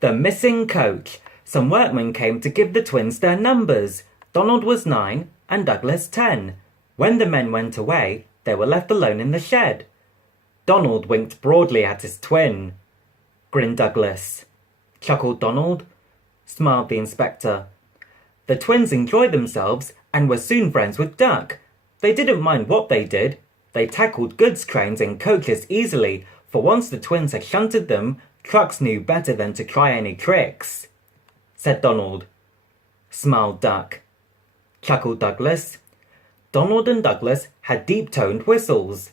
The missing coach. Some workmen came to give the twins their numbers. Donald was 9 and Douglas 10. When the men went away, they were left alone in the shed. Donald winked broadly at his twin. Grinned Douglas. Chuckled Donald. Smiled the inspector. The twins enjoyed themselves and were soon friends with Duck. They didn't mind what they did. They tackled goods trains and coaches easily, for once the twins had shunted them, trucks knew better than to try any tricks. Said Donald. Smiled Duck. Chuckled Douglas. Donald and Douglas had deep-toned whistles.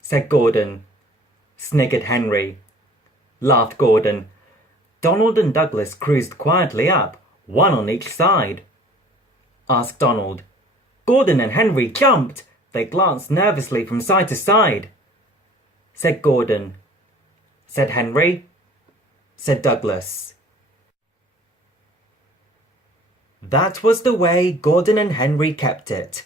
Said Gordon. Sniggered Henry. Laughed Gordon. Donald and Douglas cruised quietly up, one on each side. Asked Donald. Gordon and Henry jumped. They glanced nervously from side to side. Said Gordon. Said Henry. Said Douglas. That was the way Gordon and Henry kept it.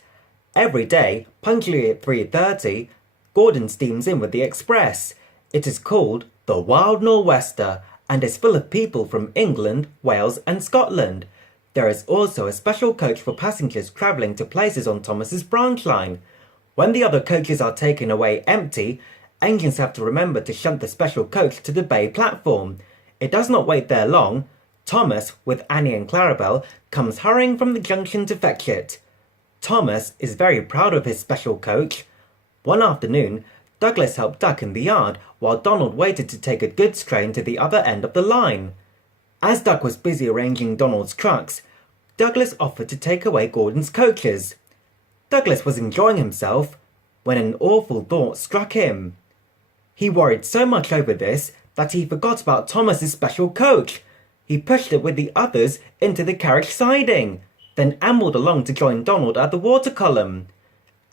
Every day, punctually at 3:30, Gordon steams in with the express. It is called the Wild Nor'Wester and is full of people from England, Wales and Scotland. There is also a special coach for passengers travelling to places on Thomas's branch line. When the other coaches are taken away empty, engines have to remember to shunt the special coach to the bay platform. It does not wait there long. Thomas, with Annie and Clarabelle, comes hurrying from the junction to fetch it. Thomas is very proud of his special coach. One afternoon, Douglas helped Duck in the yard while Donald waited to take a goods train to the other end of the line. As Duck was busy arranging Donald's trucks, Douglas offered to take away Gordon's coaches. Douglas was enjoying himself when an awful thought struck him. He worried so much over this that he forgot about Thomas's special coach. He pushed it with the others into the carriage siding, then ambled along to join Donald at the water column.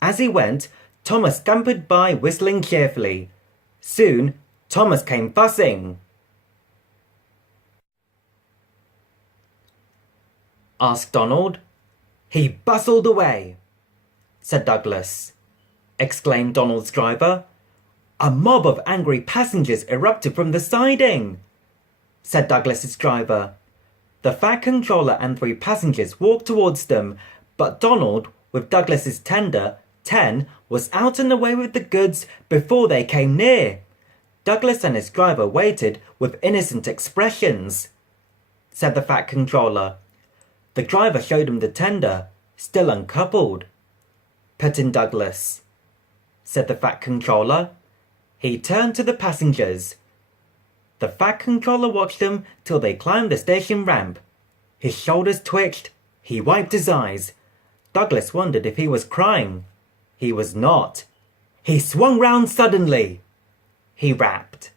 As he went, Thomas scampered by whistling cheerfully. Soon, Thomas came fussing. Asked Donald. He bustled away. Said Douglas. Exclaimed Donald's driver. A mob of angry passengers erupted from the siding. Said Douglas's driver. The fat controller and 3 passengers walked towards them, but Donald, with Douglas's tender, 10, was out and away with the goods before they came near. Douglas and his driver waited with innocent expressions. Said the fat controller. The driver showed him the tender, still uncoupled. Put in Douglas. Said the fat controller. He turned to the passengers. The fat controller watched them till they climbed the station ramp. His shoulders twitched. He wiped his eyes. Douglas wondered if he was crying. He was not. He swung round suddenly. He rapped.